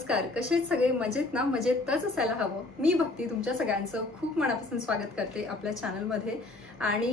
नमस्कार, कसे आहेत सगळे? मजेत ना? मजेतच असायला हवं. मी भक्ती तुमच्या सगळ्यांचं खूप मनापासून स्वागत करते आपल्या चॅनलमध्ये. आणि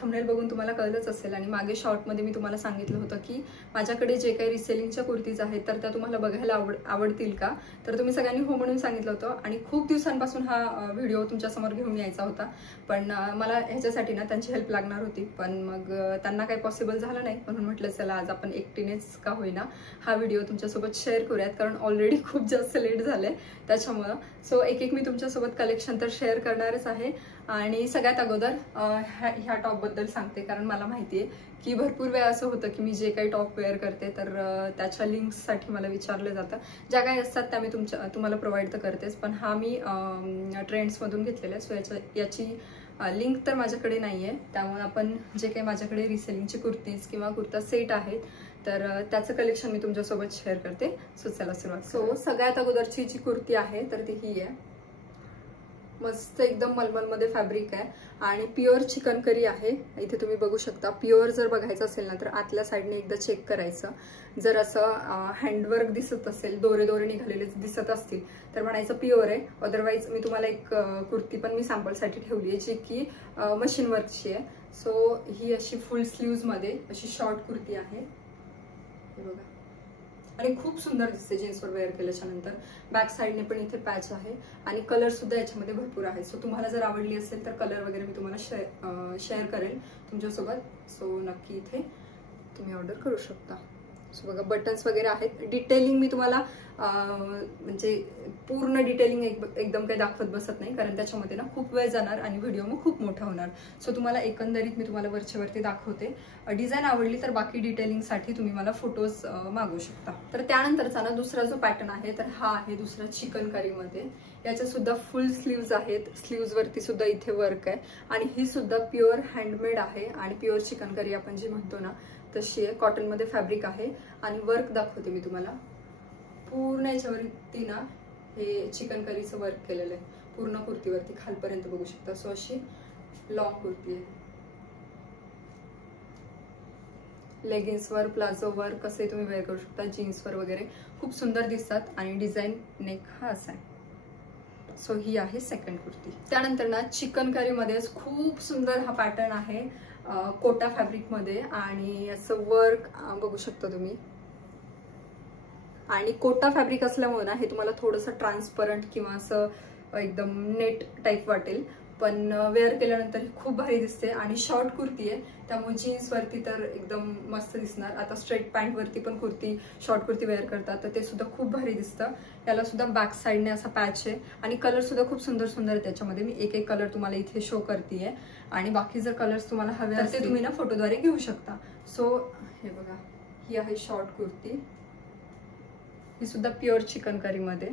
थंबनेल बघून तुम्हाला कळलंच असेल आणि मागे शॉर्टमध्ये मी तुम्हाला सांगितलं होतं की माझ्याकडे जे काही रिसेलिंगच्या कुर्तीज आहेत तर त्या तुम्हाला बघायला आवडतील का? तर तुम्ही सगळ्यांनी हो म्हणून सांगितलं होतं आणि खूप दिवसांपासून हा व्हिडिओ तुमच्यासमोर घेऊन यायचा होता. पण मला ह्याच्यासाठी ना त्यांची हेल्प लागणार होती, पण मग त्यांना काही पॉसिबल झालं नाही. म्हणून म्हटलं चला आज आपण एकटीनेच का होईना हा व्हिडिओ तुमच्यासोबत शेअर करूयात, कारण ऑलरेडी खूप जास्त लेट झालंय त्याच्यामुळं. सो एक मी तुमच्यासोबत कलेक्शन तर शेअर करणारच आहे. आणि सगळ्यात अगोदर ह्या टॉप बद्दल सांगते, कारण मला माहिती आहे की भरपूर वेळा असं होतं की मी जे काही टॉप वेअर करते तर त्याच्या लिंक्ससाठी मला विचारलं जातं. ज्या काही असतात त्या मी तुम्हाला प्रोव्हाइड तर करतेच, पण हा मी ट्रेंड्समधून घेतलेला आहे. सो याची लिंक तर माझ्याकडे नाही आहे. त्यामुळे आपण जे काही माझ्याकडे रिसेलिंगची कुर्तीज किंवा कुर्ता सेट आहेत तर त्याचं कलेक्शन मी तुमच्यासोबत शेअर करते. सो चला सुरुवात. सो सगळ्यात अगोदरची जी कुर्ती आहे तर ती ही आहे. मस्त एकदम मलमलमध्ये फॅब्रिक आहे आणि प्युअर चिकनकरी आहे. इथे तुम्ही बघू शकता. प्युअर जर बघायचं असेल ना तर आतल्या साईडने एकदा चेक करायचं. जर असं हँडवर्क दिसत असेल, दोरे दोरे निघालेले दिसत असतील तर म्हणायचं प्युअर आहे. अदरवाईज मी तुम्हाला एक कुर्ती पण मी सॅम्पलसाठी ठेवली आहे जी की मशीन वर्कची आहे. सो ही अशी फुल स्लीव्ज मध्ये अशी शॉर्ट कुर्ती आहे. हे बघा आणि खूप सुंदर दिसते जीन्सवर वेअर केल्याच्या नंतर. बॅक साईडने पण इथे पॅच आहे आणि कलर सुद्धा याच्यामध्ये भरपूर आहे. सो तुम्हाला जर आवडली असेल तर कलर वगैरे मी तुम्हाला शेअर करेल तुमच्यासोबत. सो नक्की इथे तुम्ही ऑर्डर करू शकता. सो बघा बटन्स वगैरे आहेत. डिटेलिंग मी तुम्हाला म्हणजे पूर्ण डिटेलिंग एकदम काही दाखवत बसत नाही, कारण त्याच्यामध्ये ना खूप वेळ जाणार आणि व्हिडिओ मग खूप मोठा होणार. सो तुम्हाला एकंदरीत मी तुम्हाला वरती दाखवते. डिझाईन आवडली तर बाकी डिटेलिंगसाठी तुम्ही मला फोटोज मागू शकता. तर त्यानंतरचा ना दुसरा जो पॅटर्न आहे तर हा आहे दुसरा चिकनकारीमध्ये. याच्या सुद्धा फुल स्लीव्ज आहेत. स्लीव्ज वरती सुद्धा इथे वर्क आहे आणि ही सुद्धा प्युअर हँडमेड आहे आणि प्युअर चिकनकारी आपण जी म्हणतो ना तशी आहे. कॉटनमध्ये फॅब्रिक आहे आणि वर्क दाखवते मी तुम्हाला. पूर्ण याच्यावरती ना हे चिकनकरीचं वर्क केलेलं आहे पूर्ण कुर्तीवरती खालपर्यंत बघू शकता. सो अशी लॉंग कुर्ती आहे. लेगिन्सवर, प्लाझोवर कसे तुम्ही वेअर करू शकता, जीन्सवर वगैरे खूप सुंदर दिसतात. आणि डिझाईन नेक हा असा आहे. सो ही आहे सेकंड कुर्ती. त्यानंतर ना चिकनकरीमध्ये खूप सुंदर हा पॅटर्न आहे कोटा फॅब्रिक मध्ये आणि असं वर्क बघू शकता तुम्ही. आणि कोटा फॅब्रिक असल्यामुळे ना हे तुम्हाला थोडंसं ट्रान्सपरंट किंवा असं एकदम नेट टाईप वाटेल, पण वेअर केल्यानंतर ही खूप भारी दिसते. आणि शॉर्ट कुर्ती आहे त्यामुळे जीन्स वरती तर एकदम मस्त दिसणार. आता स्ट्रेट पॅन्ट वरती पण कुर्ती शॉर्ट कुर्ती वेअर करतात तर ते सुद्धा खूप भारी दिसतं. याला सुद्धा बॅक साईडने असा पॅच आहे आणि कलर सुद्धा खूप सुंदर सुंदर आहे त्याच्यामध्ये. मी एक कलर तुम्हाला इथे शो करतेय आणि बाकी जर कलर्स तुम्हाला हवे असतील ते तुम्ही ना फोटोद्वारे घेऊ शकता. सो हे बघा ही आहे शॉर्ट कुर्ती. ही सुद्धा प्युअर चिकनकरी मध्ये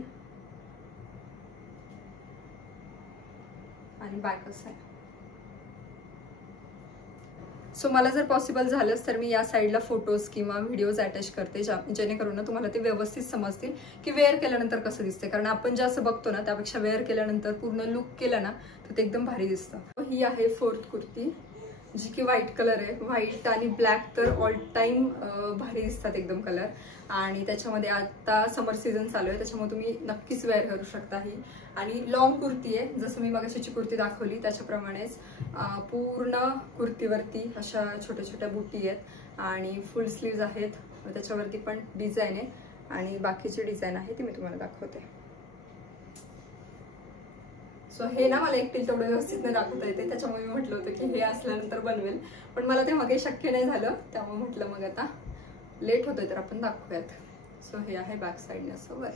आणि बॅक असं आहे. सो मला जर पॉसिबल झालंच तर मी या साईडला फोटोज किंवा व्हिडिओज अटॅच करते जेणेकरून ना तुम्हाला ते व्यवस्थित समजतील की वेअर केल्यानंतर कसं दिसते. कारण आपण जे असं बघतो ना त्यापेक्षा वेअर केल्यानंतर पूर्ण लुक केला ना तर ते एकदम भारी दिसतं. ही आहे फोर्थ कुर्ती जी की व्हाईट कलर आहे. व्हाईट आणि ब्लॅक तर ऑल टाइम भारी दिसतात एकदम कलर. आणि त्याच्यामध्ये आता समर सीझन चालू आहे त्याच्यामुळे तुम्ही नक्कीच वेअर करू शकता. ही आणि लॉंग कुर्ती आहे. जसं मी मगाशीची कुर्ती दाखवली त्याच्याप्रमाणेच पूर्ण कुर्तीवरती अशा छोट्या छोट्या बुटी आहेत आणि फुल स्लीव्ज आहेत. त्याच्यावरती पण डिझाईन आहे आणि बाकीची डिझाईन आहे ती मी तुम्हाला दाखवते. सो हे ना मला एकटील तेवढं व्यवस्थित नाही दाखवता येते त्याच्यामुळे मी म्हटलं होतं की हे असल्यानंतर बनवेल, पण मला ते मग शक्य नाही झालं. त्यामुळे म्हटलं मग आता लेट होतोय तर आपण दाखवूयात. सो हे आहे बॅक साईडने असं वर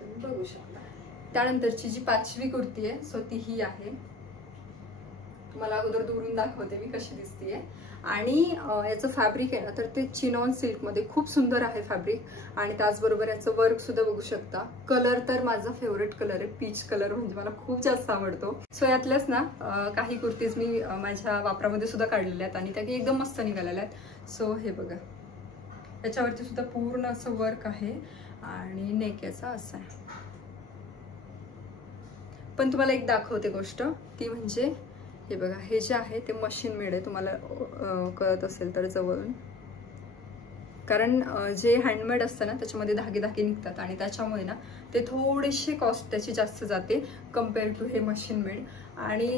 तुम्ही बघू शकता. त्यानंतरची जी पाचवी कुर्ती आहे सो ती ही आहे. तुम्हाला अगोदर दुरून दाखवते मी कशी दिसतीये. आणि याचं फॅब्रिक आहे ना तर ते चिनॉन सिल्क मध्ये खूप सुंदर आहे फॅब्रिक आणि त्याचबरोबर याचं वर्क सुद्धा बघू शकता. कलर तर माझा फेवरेट कलर आहे. पीच कलर म्हणजे मला खूप जास्त आवडतो. सो यातल्याच ना काही कुर्तीज मी माझ्या वापरामध्ये सुद्धा काढलेल्या आहेत आणि त्या एकदम मस्त निघालेल्या आहेत. सो हे बघा याच्यावरती सुद्धा पूर्ण असं वर्क आहे आणि नेक याचा असा आहे. पण तुम्हाला एक दाखवते गोष्ट ती म्हणजे हे बघा हे जे आहे ते मशीन मेड आहे. तुम्हाला कळत असेल तर जवळून कारण जे हँडमेड असतं ना त्याच्यामध्ये धागे धागे निघतात आणि त्याच्यामुळे ना ते थोडेसे कॉस्ट त्याची जास्त जाते कम्पेअर टू हे मशीन मेड. आणि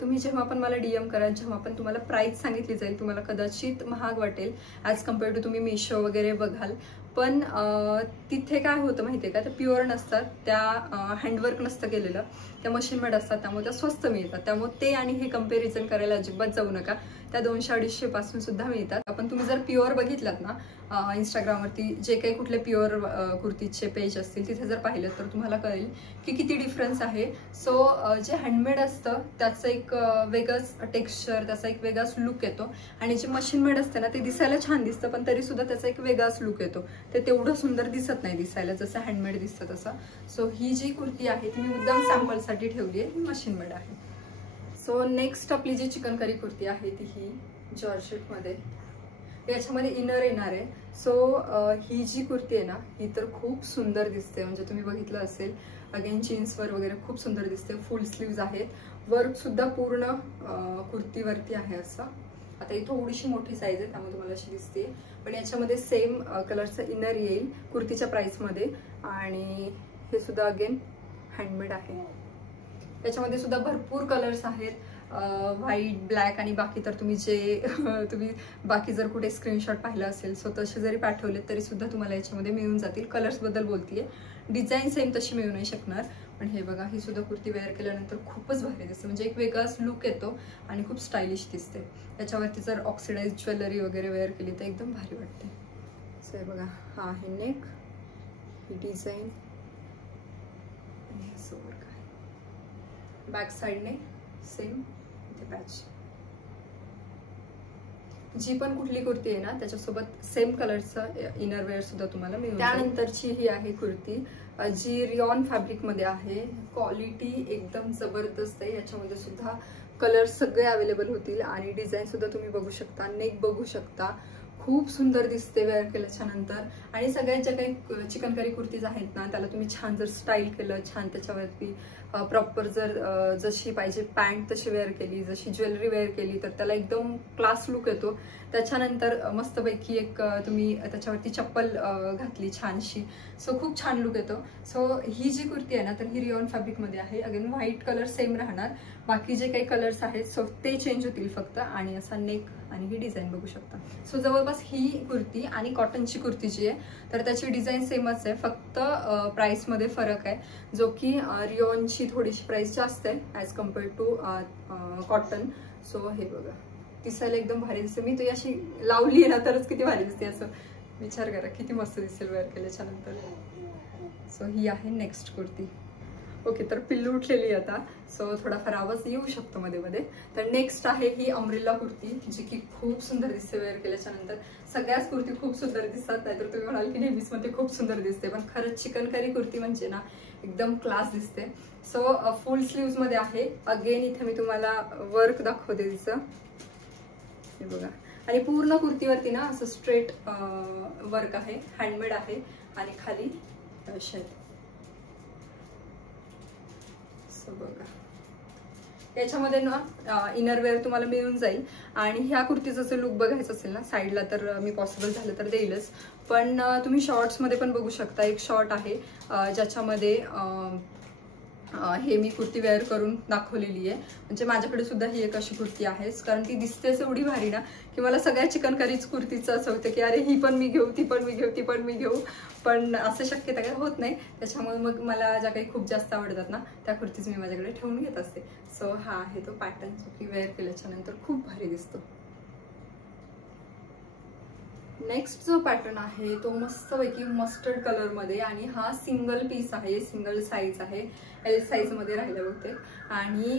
तुम्ही जेव्हा पण मला DM कराल, जेव्हा पण तुम्हाला प्राइस सांगितली जाईल, तुम्हाला कदाचित महाग वाटेल ॲज कम्पेअर टू तुम्ही मिशो वगैरे बघाल. पण तिथे काय होतं माहिती आहे का, ते प्युअर नसतात, त्या हँडवर्क नसतं केलेलं, त्या मशीन मेड असतात, त्यामुळे त्या स्वस्त मिळतात. त्यामुळे ते आणि हे कम्पॅरिझन करायला अजिबात जाऊ नका, त्या 200-250 पासून सुद्धा मिळतात. पण तुम्ही जर प्युअर बघितलात ना इंस्टाग्रामवरती जे काही कुठले प्युअर कुर्तीचे पेज असतील तिथे जर पाहिलं तर तुम्हाला कळेल की किती डिफरन्स आहे. सो जे हँडमेड असतं त्याचं एक वेगळंच टेक्स्चर, त्याचा एक वेगळाच लुक येतो. आणि जे मशीन मेड असतं ना ते दिसायला छान दिसतं, पण तरी सुद्धा त्याचा एक वेगळाच लुक येतो. ते तेवढं सुंदर दिसत नाही दिसायला जसं हँडमेड दिसतं तसं. सो ही जी कुर्ती आहे ती मी मुद्दाम सॅम्पलसाठी ठेवली आहे, ही मशीन मेड आहे. सो नेक्स्ट आपली जी चिकनकारी कुर्ती आहे ती ही जॉर्जेटमध्ये, याच्यामध्ये इनर येणार आहे. सो ही जी कुर्ती आहे ना ही तर खूप सुंदर दिसते, म्हणजे तुम्ही बघितलं असेल अगेन जीन्सवर वगैरे खूप सुंदर दिसते. फुल स्लीव्ज आहेत, वर्क सुद्धा पूर्ण कुर्तीवरती आहे असं. आता ही थोडीशी मोठी साईज आहे त्यामुळे तुम्हाला अशी दिसते, पण याच्यामध्ये सेम कलरचं इनर येईल कुर्तीच्या प्राइसमध्ये. आणि हे सुद्धा अगेन हँडमेड आहे. याच्यामध्ये सुद्धा भरपूर कलर्स आहेत, व्हाईट, ब्लॅक आणि बाकी तर तुम्ही जे तुम्ही बाकी जर कुठे स्क्रीनशॉट पाहिलं असेल सो तसे जरी पाठवले तरी सुद्धा तुम्हाला याच्यामध्ये मिळून जातील. कलर्सबद्दल बोलतीये, डिझाईन सेम तशी मिळू नाही शकणार. पण हे बघा, ही सुद्धा कुर्ती वेअर केल्यानंतर खूपच भारी दिसते, म्हणजे एक वेगळाच लुक येतो आणि खूप स्टायलिश दिसते. याच्यावरती जर ऑक्सिडाइज ज्वेलरी वगैरे वेअर केली तर एकदम भारी वाटते. सो हे बघा, हा आहे नेक, ही डिझाईन आणि हे सोवर काय बॅक साईडने सेम इथे पॅच. जी पण कुठली कुर्ती आहे ना त्याच्यासोबत सेम कलरचं इनर वेअर सुद्धा तुम्हाला मिळेल. त्यानंतरची ही आहे कुर्ती जी रियॉन फॅब्रिक मध्ये आहे. क्वालिटी एकदम जबरदस्त आहे. याच्यामध्ये सुद्धा कलर सगळे अवेलेबल होतील आणि डिझाईन सुद्धा तुम्ही बघू शकता, नेक बघू शकता, खूप सुंदर दिसते वेअर केल्याच्या नंतर. आणि सगळ्यात ज्या काही चिकनकारी कुर्तीज आहेत ना त्याला तुम्ही छान जर स्टाईल केलं, छान त्याच्यावरती प्रॉपर जर जशी पाहिजे पॅन्ट तशी वेअर केली, जशी ज्वेलरी वेअर केली तर त्याला एकदम क्लास लुक येतो. त्याच्यानंतर मस्तपैकी एक तुम्ही त्याच्यावरती चप्पल घातली छानशी, सो खूप छान लुक येतो. सो ही जी कुर्ती आहे ना तर ही रियॉन फॅब्रिकमध्ये आहे. अगेन व्हाईट कलर सेम राहणार, बाकी जे काही कलर्स आहेत सो ते चेंज होतील फक्त. आणि असा नेक आणि ही डिझाईन बघू शकता. सो जवळपास ही कुर्ती आणि कॉटनची कुर्ती जी आहे तर त्याची डिझाईन सेमच आहे, फक्त प्राइसमध्ये फरक आहे, जो की रियॉनची थोडीशी प्राइस जास्त आहे as compare to cotton. So हे बघा, दिसायला एकदम भारी दिसते. मी तो अशी लावली आहे ना तरच किती भारी दिसते, असं विचार करा किती मस्त दिसेल वेअर केल्याच्या नंतर. सो ही आहे नेक्स्ट कुर्ती. ओके, तर पिल्लू उठलेली आता, सो थोडाफार आवाज येऊ शकतो मध्ये मध्ये. तर नेक्स्ट आहे ही अम्ब्रेला कुर्ती, जी की खूप सुंदर दिसते वेअर केल्याच्या नंतर. सगळ्याच कुर्ती खूप सुंदर दिसतात, नाहीतर तुम्ही म्हणाल की नेहमीच मध्ये खूप सुंदर दिसते, पण खरंच चिकनकारी कुर्ती म्हणजे ना एकदम क्लास दिसते. सो फुल स्लीव्स मध्ये आहे. अगेन इथे मी तुम्हाला वर्क दाखवते तिचं, हे बघा. आणि पूर्ण कुर्तीवरती ना असं स्ट्रेट वर्क आहे, हँडमेड आहे. आणि खाली शेड. सो बघा, याच्यामध्ये ना इनर वेअर तुम्हाला मिळून जाईल. आणि ह्या कुर्तीचं जर लुक बघायचं असेल ना साईडला तर मी पॉसिबल झालं तर देईलच, पण तुम्ही शॉर्ट्समध्ये पण बघू शकता. एक शॉर्ट आहे ज्याच्यामध्ये हे मी कुर्ती वेअर करून दाखवलेली आहे. म्हणजे माझ्याकडे सुद्धा ही एक अशी कुर्ती आहेच, कारण ती दिसतेच एवढी भारी ना की मला सगळ्या चिकनकारीच कुर्तीचं असं होतं की अरे ही पण मी घेऊ, ती पण मी घेऊ, ती पण मी घेऊ, पण असं शक्यता काही होत नाही. त्याच्यामुळे मग मला ज्या काही खूप जास्त आवडतात ना त्या कुर्तीज मी माझ्याकडे ठेवून घेत असते. सो हा आहे तो पॅटर्न जो की वेअर केल्याच्या नंतर खूप भारी दिसतो. नेक्स्ट जो पॅटर्न आहे तो मस्तपैकी मस्टर्ड कलर मध्ये, आणि हा सिंगल पीस आहे, सिंगल साईज आहे, एल साईज मध्ये राहिला होते. आणि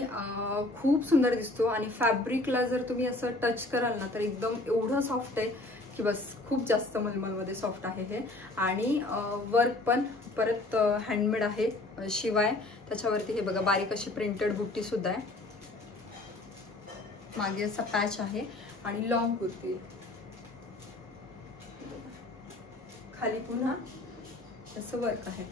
खूप सुंदर दिसतो. आणि फॅब्रिकला जर तुम्ही असं टच कराल ना तर एकदम एवढं सॉफ्ट आहे की बस, खूप जास्त मलमलमध्ये सॉफ्ट आहे हे. आणि वर्क पण परत हँडमेड आहे, शिवाय त्याच्यावरती हे बघा बारीक अशी प्रिंटेड बुट्टी सुद्धा आहे. मागे असा पॅच आहे आणि लॉंग कुर्ती, खाली पुन्हा असं वर्क आहे.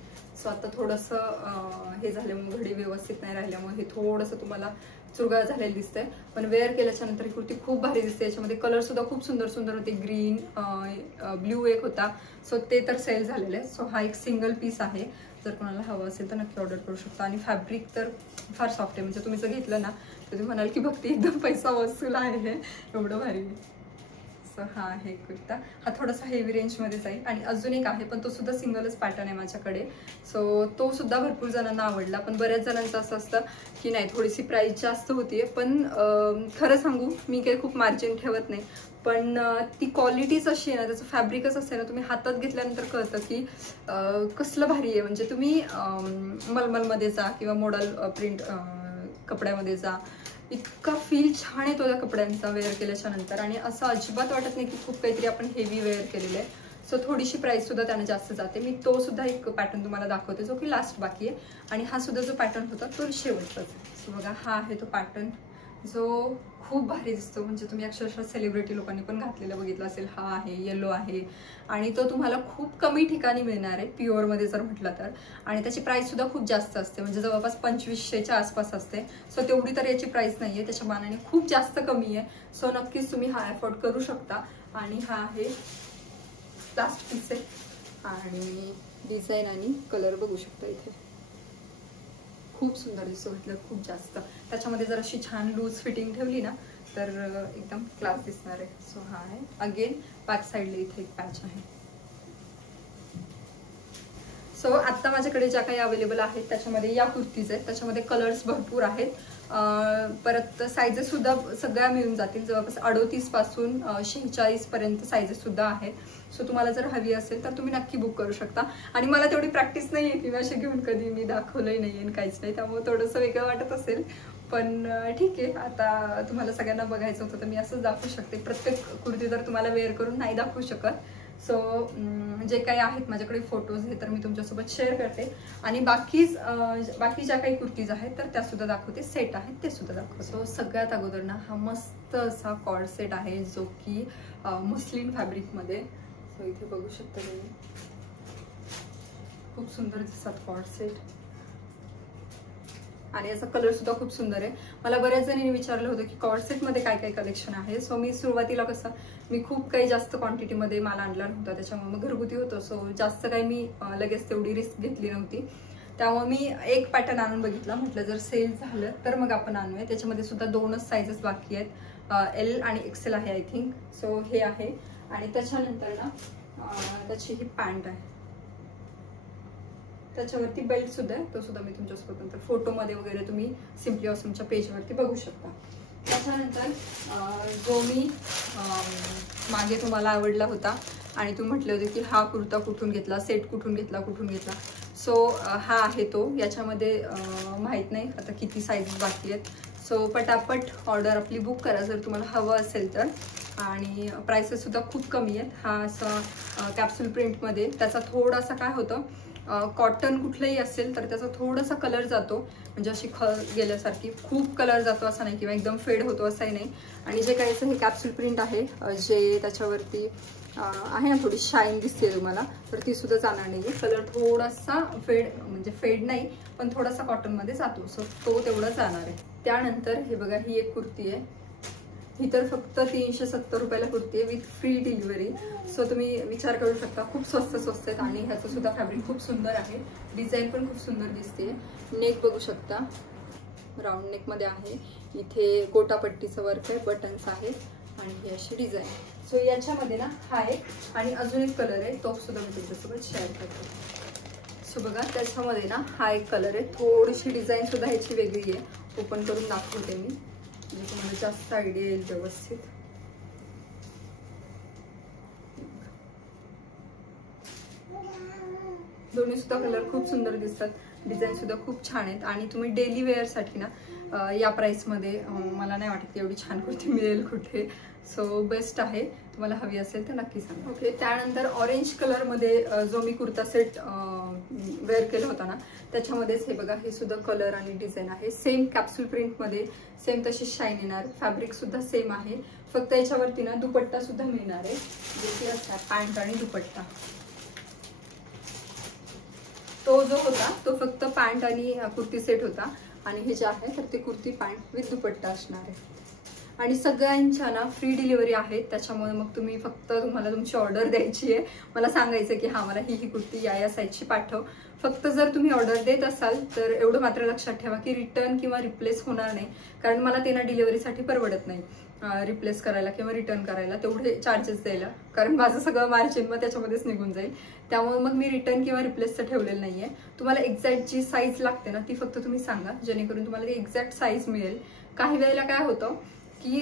सो आता थोडंसं हे झाल्यामुळे घडी व्यवस्थित नाही राहिल्यामुळे हे थोडंसं तुम्हाला चुरगाळ झालेलं दिसतंय, पण वेअर केल्याच्या नंतर ही कुर्ती खूप भारी दिसते. याच्यामध्ये कलर सुद्धा खूप सुंदर सुंदर होते. ग्रीन, ब्ल्यू एक होता, सो ते तर सेल झालेले आहे. सो हा एक सिंगल पीस आहे. जर कोणाला हवं असेल तर नक्की ऑर्डर करू शकता. आणि फॅब्रिक तर फार सॉफ्ट आहे, म्हणजे तुम्ही जर घेतलं ना तर तुम्ही म्हणाल की भक्ती एकदम पैसा वसूल आहे, हे एवढं भारी. सो हा आहे कुर्ता. हा थोडासा हेवी रेंजमध्ये जाईल. आणि अजून एक आहे, पण तो सुद्धा सिंगलच पॅटर्न आहे माझ्याकडे. सो तो सुद्धा भरपूर जणांना आवडला, पण बऱ्याच जणांचं असं असतं की नाही थोडीशी प्राईस जास्त होतीये. पण खरं सांगू मी काही खूप मार्जिन ठेवत नाही, पण ती क्वालिटीच अशी आहे ना, त्याचं फॅब्रिकच असते ना, तुम्ही हातात घेतल्यानंतर कळतं की कसलं भारी आहे. म्हणजे तुम्ही मलमलमध्ये जा किंवा मॉडल प्रिंट कपड्यामध्ये जा, इतका फील छान येतो त्या कपड्यांचा वेअर केल्याच्या नंतर. आणि असं अजिबात वाटत नाही की खूप काहीतरी आपण हेवी वेअर केलेलं आहे. सो थोडीशी प्राइस सुद्धा त्याने जास्त जाते. मी तो सुद्धा एक पॅटर्न तुम्हाला दाखवते जो की लास्ट बाकी आहे. आणि हा सुद्धा जो पॅटर्न होता तो शेवटचाच. सो बघा हा आहे तो पॅटर्न जो खूप भारी दिसतो. म्हणजे तुम्ही अक्षरशः सेलिब्रिटी लोकांनी पण घातलेला बघितला असेल. हा आहे येलो आहे आणि तो तुम्हाला खूप कमी ठिकाणी मिळणार आहे प्युअरमध्ये जर म्हटलं तर. आणि त्याची प्राइस सुद्धा खूप जास्त असते, म्हणजे जवळपास 2500च्या आसपास असते. सो तेवढी तर याची प्राइस नाही आहे, त्याच्या मानाने खूप जास्त कमी आहे. सो नक्कीच तुम्ही हा अफोर्ड करू शकता. आणि हा आहे लास्ट पीस आहे. आणि डिझाईन आणि कलर बघू शकता इथे खूप सुंदर दिसतो. म्हटलं खूप जास्त त्याच्यामध्ये जर अशी छान लूज फिटिंग ठेवली ना तर एकदम क्लास दिसणार आहे. सो हा आहे. अगेन बॅक साईडला इथे एक पॅच आहे. सो आता माझ्याकडे ज्या काही अवेलेबल आहेत त्याच्यामध्ये या कुर्तीज आहेत. त्याच्यामध्ये कलर्स भरपूर आहेत. परत साईजेस सुद्धा सगळ्या मिळून जातील. जवळपास 38 पासून 46 पर्यंत साईजेस सुद्धा आहेत. सो तुम्हाला जर हवी असेल तर तुम्ही नक्की बुक करू शकता. आणि मला तेवढी प्रॅक्टिस नाही आहे की मी असे घेऊन कधी मी दाखवलंही नाही आणि काहीच नाही, त्यामुळे थोडंसं वेगळं वाटत असेल. पण ठीक आहे, आता तुम्हाला सगळ्यांना बघायचं होतं तर मी असंच दाखवू शकते. प्रत्येक कुर्ती तर तुम्हाला वेअर करून नाही दाखवू शकत. सो जे काही आहेत माझ्याकडे फोटोज हे तर मी तुमच्यासोबत शेअर करते. आणि बाकी ज्या काही कुर्तीज आहेत तर त्या सुद्धा दाखवते. सेट आहेत ते सुद्धा दाखवते. सो सगळ्यात अगोदर ना हा मस्त असा कॉर्ड सेट आहे जो की मस्लिन फॅब्रिकमध्ये. सो इथे बघू शकता तुम्ही खूप सुंदर दिसतात कॉर्ड सेट. आणि याचा कलर सुद्धा खूप सुंदर आहे. मला बऱ्याच जणांनी विचारलं होतं की कॉर्ड सेट मध्ये काय काय कलेक्शन आहे. सो मी सुरुवातीला कसं मी खूप काही जास्त क्वांटिटीमध्ये माल आणला नव्हता, त्याच्यामुळे मग घरगुती होतं. सो जास्त काही मी लगेच तेवढी रिस्क घेतली नव्हती. त्यामुळे मी एक पॅटर्न आणून बघितला. म्हटलं जर सेल झालं तर मग आपण आणूया. त्याच्यामध्ये सुद्धा 2च साईजेस बाकी आहेत. एल आणि एक्सेल आहे आय थिंक. सो हे आहे. आणि त्याच्यानंतर ना त्याची ही पॅन्ट आहे, त्याच्यावरती बेल्ट सुद्धा आहे. तो सुद्धा मी तुमच्यासोबत नंतर फोटोमध्ये वगैरे तुम्ही सिम्पली ऑसमच्या पेजवरती बघू शकता. त्याच्यानंतर जो मी मागे तुम्हाला आवडला होता आणि तुम्ही म्हटले होते की हा कुर्ता कुठून घेतला, सेट कुठून घेतला. सो हा आहे तो. याच्यामध्ये माहीत नाही आता किती साईज बाकी आहेत. सो पटापट ऑर्डर आपली बुक करा जर तुम्हाला हवं असेल तर. आणि प्राइसेस सुद्धा खूप कमी आहेत. हा असा कॅप्सूल प्रिंटमध्ये. त्याचा थोडासा काय होतं कॉटन कुठलंही असेल तर त्याचा थोडासा कलर जातो, म्हणजे अशी गेल्यासारखी खूप कलर जातो असा नाही किंवा एकदम फेड होतो असाही नाही. आणि जे काही हे कॅप्सूल प्रिंट आहे जे त्याच्यावरती आहे ना थोडी शाईन दिसते तुम्हाला, तर ती सुद्धा जाणार नाही. कलर थोडासा फेड म्हणजे फेड नाही पण थोडासा कॉटनमध्ये जातो. सो तो तेवढा जाणार आहे. त्यानंतर हे बघा ही एक कुर्ती आहे. ही तर फक्त 370 रुपयाला कुर्ती आहे विथ फ्री डिलिव्हरी. सो तुम्ही विचार करू शकता खूप स्वस्त आहेत. आणि ह्याचं सुद्धा फॅब्रिक खूप सुंदर आहे. डिझाईन पण खूप सुंदर दिसते. नेक बघू शकता राऊंड नेकमध्ये आहे. इथे गोटापट्टीचं वर्क आहे, बटन्स आहेत आणि ही अशी डिझाईन. सो याच्यामध्ये ना हा आहे आणि अजून एक कलर आहे तो सुद्धा मी तुमच्यासोबत शेअर करते. सो बघा त्याच्यामध्ये ना हा एक कलर आहे. थोडीशी डिझाईन सुद्धा ह्याची वेगळी आहे. ओपन करून दाखवते मी म्हणजे तुम्हाला जास्त आयडिया येईल व्यवस्थित. दोन्ही सुद्धा कलर खूप सुंदर दिसतात. डिझाईन सुद्धा खूप छान आहेत. आणि तुम्ही डेली वेअरसाठी ना या प्राइसमध्ये मला नाही वाटत एवढी छान कुर्ती मिळेल कुठे. सो बेस्ट आहे. तुम्हाला हवी असेल तर नक्की सांगा. ओके. त्यानंतर ऑरेंज कलरमध्ये जो मी कुर्ता सेट वेअर केला होता ना त्याच्यामध्येच हे बघा हे सुद्धा कलर आणि डिझाईन आहे. सेम कॅप्सूल प्रिंटमध्ये सेम तशी शाईन येणार. फॅब्रिक सुद्धा सेम आहे. फक्त याच्यावरती ना दुपट्टा सुद्धा मिळणार आहे जे की असणार पॅन्ट आणि दुपट्टा. तो तो जो होता तो फक्त पॅन्ट आणि कुर्ती सेट होता, आणि हे जे आहे तर ते कुर्ती पॅन्ट विथ दुपट्टा असणार आहे. आणि सगळ्यांच्या ना फ्री डिलिव्हरी आहे, त्याच्यामुळे मग तुम्ही फक्त तुम्हाला तुमची ऑर्डर द्यायची आहे, मला सांगायचं की हा मला ही कुर्ती या साईजची पाठव. फक्त जर तुम्ही ऑर्डर देत असाल तर एवढं मात्र लक्षात ठेवा की रिटर्न किंवा रिप्लेस होणार नाही, कारण मला ते ना डिलिव्हरीसाठी परवडत नाही रिप्लेस करायला किंवा रिटर्न करायला, तेवढे चार्जेस द्यायला, कारण माझं सगळं मार्जिन मग त्याच्यामध्येच निघून जाईल. त्यामुळे मग मी रिटर्न किंवा रिप्लेसचं ठेवलेलं नाहीये. तुम्हाला एक्झॅक्ट जी साईज लागते ना ती फक्त तुम्ही सांगा, जेणेकरून तुम्हाला ती एक्झॅक्ट साईज मिळेल. काही वेळेला काय होतं की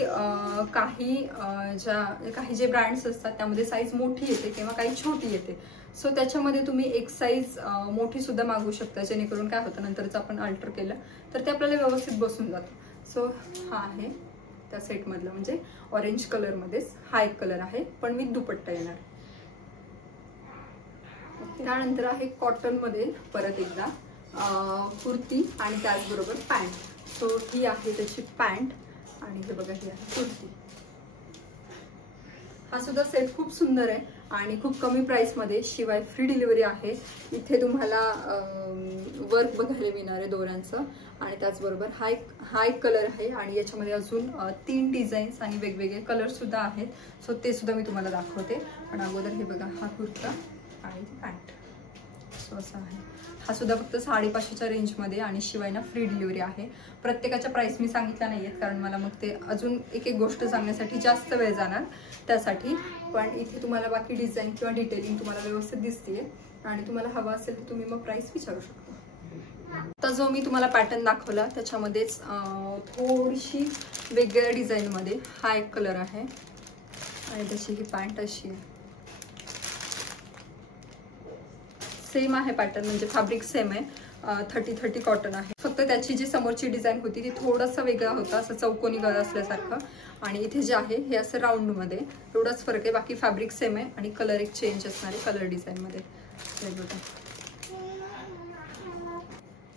काही जे ब्रँड्स असतात त्यामध्ये साईज मोठी येते किंवा काही छोटी येते, सो त्याच्यामध्ये तुम्ही एक साईज मोठी सुद्धा मागू शकता, जेणेकरून काय होतं नंतरच आपण अल्टर केलं तर ते आपल्याला व्यवस्थित बसून जातं. सो हा आहे त्या सेटमधलं, म्हणजे ऑरेंज कलरमध्येच हा एक कलर आहे पण मी दुपट्टा येणार. त्यानंतर आहे कॉटनमध्ये परत एकदा कुर्ती आणि त्याचबरोबर पॅन्ट. सो ही आहे त्याची पॅन्ट आणि हे बघा ही आहे कुर्ती. हा सुद्धा सेट खूप सुंदर आहे आणि खूप कमी प्राइस मध्ये, शिवाय फ्री डिलिव्हरी आहे. इथे तुम्हाला वर्क बघायला मिळणार आहे दोऱ्यांचं, आणि त्याचबरोबर हा एक कलर आहे आणि याच्यामध्ये अजून 3 डिझाईन्स आणि वेगवेगळे कलर सुद्धा आहेत. सो ते सुद्धा मी तुम्हाला दाखवते. पण अगोदर हे बघा हा कुर्ता आणि पॅन्ट. सो असं आहे. हा सुद्धा फक्त 550च्या रेंजमध्ये आणि शिवाय ना फ्री डिलिव्हरी आहे. प्रत्येकाच्या प्राइस मी सांगितल्या नाही आहेत, कारण मला मग ते अजून एक गोष्ट सांगण्यासाठी जास्त वेळ जाणार त्यासाठी. पण इथे तुम्हाला बाकी डिझाईन किंवा डिटेलिंग तुम्हाला व्यवस्थित दिसते, आणि तुम्हाला हवा असेल तर तुम्ही मग प्राइस विचारू शकता. आता जो मी तुम्हाला पॅटर्न दाखवला त्याच्यामध्येच थोडीशी वेगळ्या डिझाईनमध्ये हा एक कलर आहे आणि त्याची ही पॅन्ट अशी आहे. सेम आहे पॅटर्न, म्हणजे फॅब्रिक सेम आहे. 30-30 कॉटन आहे. फक्त त्याची जी समोरची डिझाईन होती ती थोडासा वेगळा होता, असं चौकोनी गळा असल्यासारखं, आणि इथे जे आहे हे असं राऊंड मध्ये, एवढाच फरक आहे. बाकी फॅब्रिक सेम आहे आणि कलर एक चेंज असणार आहे कलर डिझाईन मध्ये.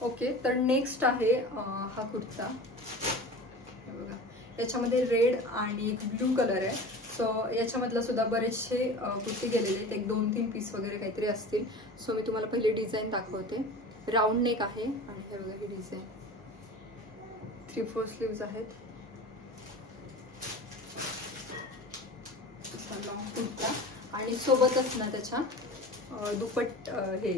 ओके, तर नेक्स्ट आहे हा कुर्ता. बघा याच्यामध्ये रेड आणि एक ब्लू कलर आहे. सो याच्यामधलं सुद्धा बरेचसे कुर्ती गेलेले आहेत, 1-2-3 पीस वगैरे काहीतरी असतील. सो मी तुम्हाला पहिली डिझाईन दाखवते. राऊंड नेक आहे आणि हे बघा ही डिझाईन, 3/4 स्लीव्ज आहेत. लॉंग कुर्ता आणि सोबतच ना त्याच्या हे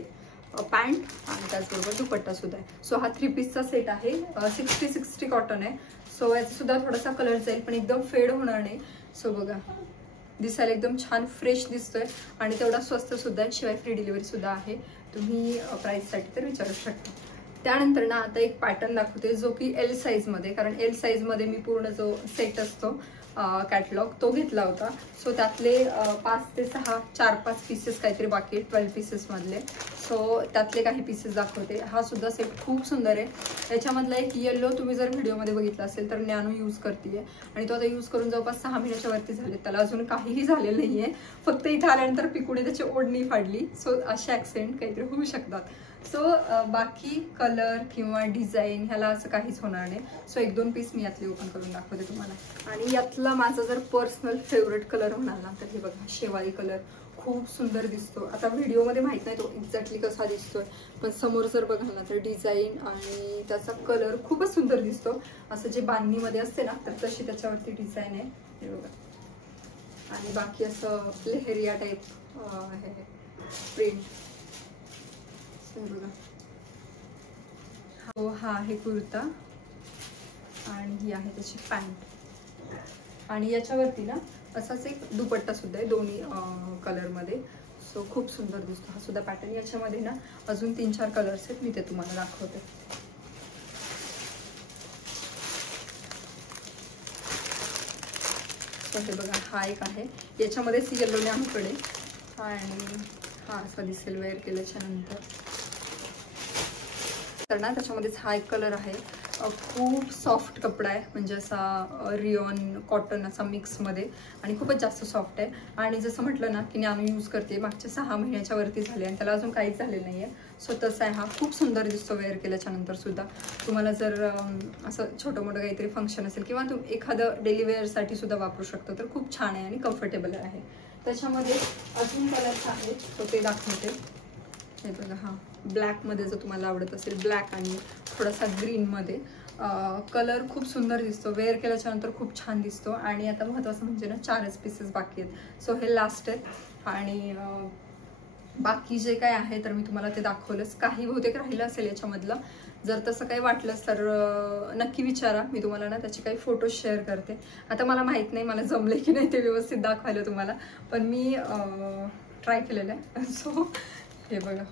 पॅन्ट आणि त्याचबरोबर दुपट्टा सुद्धा आहे. सो हा 3 पीसचा सेट आहे. 60 कॉटन आहे. सो याचा सुद्धा थोडासा कलर जाईल पण एकदम फेड होणार नाही. सो बघा दिसायला एकदम छान फ्रेश दिसतोय आणि तेवढा स्वस्त सुद्धा आहे, शिवाय फ्री डिलिव्हरी सुद्धा आहे. तुम्ही प्राइससाठी तर विचारू शकता. त्यानंतर ना आता एक पॅटर्न दाखवते जो की L साईजमध्ये, कारण L साईजमध्ये मी पूर्ण जो सेट असतो कॅटलॉग तो घेतला होता. सो त्यातले 5 ते 6 4-5 पीसेस काहीतरी बाकी आहेत 12 पीसेस मधले. सो त्यातले काही पीसेस दाखवते. हा सुद्धा सेट खूप सुंदर आहे. याच्यामधला एक येल्लो तुम्ही जर व्हिडिओमध्ये बघितला असेल तर नॅनो यूज करते आणि तो आता यूज करून जवळपास 6 महिन्याच्या वरती झाले, त्याला अजून काहीही झालेलं नाहीये. फक्त इथे आल्यानंतर पिकुने त्याची ओढणी फाडली. सो असे ॲक्सिडेंट काहीतरी होऊ शकतात. सो बाकी कलर किंवा डिझाईन ह्याला असं काहीच होणार नाही. सो 1-2 पीस मी यातले ओपन करून दाखवते तुम्हाला. आणि यातला माझा जर पर्सनल फेवरेट कलर म्हणाल ना तर हे बघा शेवाळी कलर खूप सुंदर दिसतो. आता व्हिडिओमध्ये माहित नाही तो एक्झॅक्टली कसा दिसतोय, पण समोर जर बघाल ना तर डिझाईन आणि त्याचा कलर खूपच सुंदर दिसतो. असं जे बांधणीमध्ये असते ना तर तशी त्याच्यावरती डिझाईन आहे हे बघा. आणि बाकी असं लेहरिया टाईप आहे प्रिंट बघा. हो हा आहे कुर्ता आणि ही आहे त्याची पॅन्ट आणि याच्यावरती ना असाच एक दुपट्टा सुद्धा आहे दोन्ही कलर मध्ये. सो खूप सुंदर दिसतो हा सुद्धा पॅटर्न. याच्यामध्ये ना अजून 3-4 कलर्स आहेत, मी ते तुम्हाला दाखवते. हे बघा हा एक आहे, याच्यामध्येच येल्लो न्याकडे आणि हा असा दिसेल वेअर केल्याच्या नंतर. तर ना त्याच्यामध्येच हा एक कलर आहे. खूप सॉफ्ट कपडा आहे, म्हणजे असा रिओन कॉटन असा मिक्समध्ये आणि खूपच जास्त सॉफ्ट आहे. आणि जसं म्हटलं ना की नॅनो यूज करते, मागच्या 6 महिन्याच्या वरती झाले आणि त्याला अजून काहीच झालेलं नाही आहे. सो तसं आहे. हा खूप सुंदर दिसतो वेअर केल्याच्या नंतर सुद्धा. तुम्हाला जर असं छोटं मोठं काहीतरी फंक्शन असेल किंवा तुम्ही एखादं डेली वेअरसाठी सुद्धा वापरू शकतो तर खूप छान आहे आणि कम्फर्टेबल आहे. त्याच्यामध्ये अजून कलर्स आहेत, सो ते दाखवते. हे बघा, हा ब्लॅकमध्ये जर तुम्हाला आवडत असेल, ब्लॅक आणि थोडासा ग्रीनमध्ये कलर खूप सुंदर दिसतो, वेअर केल्याच्या नंतर खूप छान दिसतो. आणि आता महत्त्वाचं म्हणजे ना 4च पीसेस बाकी आहेत, सो हे लास्ट आहेत. आणि बाकी जे काय आहे तर मी तुम्हाला ते दाखवलंच. काही बहुतेक राहिलं असेल याच्यामधलं, जर तसं काही वाटलंच तर नक्की विचारा, मी तुम्हाला ना त्याचे काही फोटो शेअर करते. आता मला माहीत नाही मला जमले की नाही ते व्यवस्थित दाखवायला तुम्हाला, पण मी ट्राय केलेलं आहे. सो हे बघा,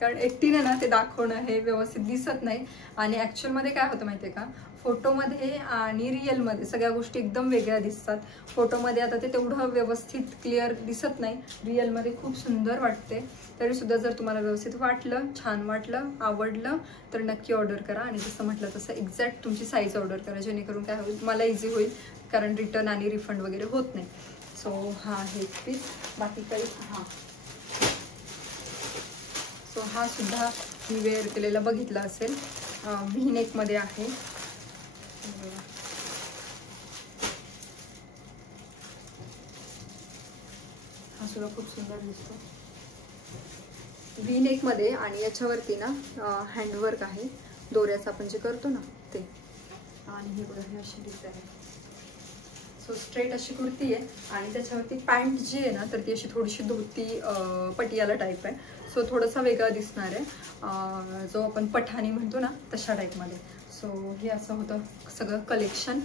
कारण एकटीने ना ते दाखवणं हे व्यवस्थित दिसत नाही. आणि ॲक्च्युअलमध्ये काय होतं माहिती आहे का, फोटोमध्ये आणि रिअलमध्ये सगळ्या गोष्टी एकदम वेगळ्या दिसतात. फोटोमध्ये आता ते तेवढं व्यवस्थित क्लिअर दिसत नाही, रिअलमध्ये खूप सुंदर वाटते. तरीसुद्धा जर तुम्हाला व्यवस्थित वाटलं, छान वाटलं, आवडलं तर नक्की ऑर्डर करा. आणि जसं म्हटलं तसं एक्झॅक्ट तुमची साईज ऑर्डर करा, जेणेकरून काय होईल मला इझी होईल, कारण रिटर्न आणि रिफंड वगैरे होत नाही. सो हा हे पीस, बाकी काही सो हा सुद्धा मी वेअर केलेला बघितला असेल, व्ही नेकमध्ये आहे. हा सुद्धा खूप सुंदर दिसतो व्ही नेकमध्ये. आणि याच्यावरती ना हँडवर्क आहे, दोऱ्याचं आपण जे करतो ना ते. आणि हे बघा, हे अशी डिझाईन आहे. सो स्ट्रेट अशी कुर्ती आहे आणि त्याच्यावरती पॅन्ट जी आहे ना तर ती अशी थोडीशी धोती पटियाला टाईप आहे. सो थोडासा वेगळा दिसणार आहे, जो आपण पठाणी म्हणतो ना तशा टाईपमध्ये. सो हे असं होतं सगळं कलेक्शन.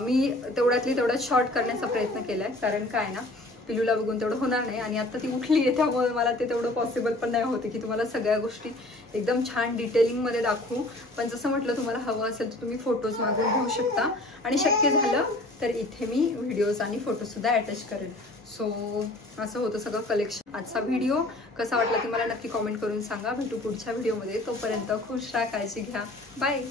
मी तेवढ्यात शॉर्ट करण्याचा प्रयत्न केला आहे, कारण काय ना पिलूला बघून तेवढं होणार नाही. आणि आता ती उठली आहे त्यामुळे मला ते तेवढं पॉसिबल पण नाही होते की तुम्हाला सगळ्या गोष्टी एकदम छान डिटेलिंगमध्ये दाखवू. पण जसं म्हटलं, तुम्हाला हवं असेल तर तुम्ही फोटोज मागून घेऊ शकता. आणि शक्य झालं तर इथे मी व्हिडिओज आणि फोटोसुद्धा अटॅच करेल. सो असं होतं सगळं कलेक्शन. आजचा व्हिडिओ कसा वाटला ते मला नक्की कॉमेंट करून सांगा. भेटू पुढच्या व्हिडिओमध्ये. तोपर्यंत खुश राहा, काळजी घ्या, बाय.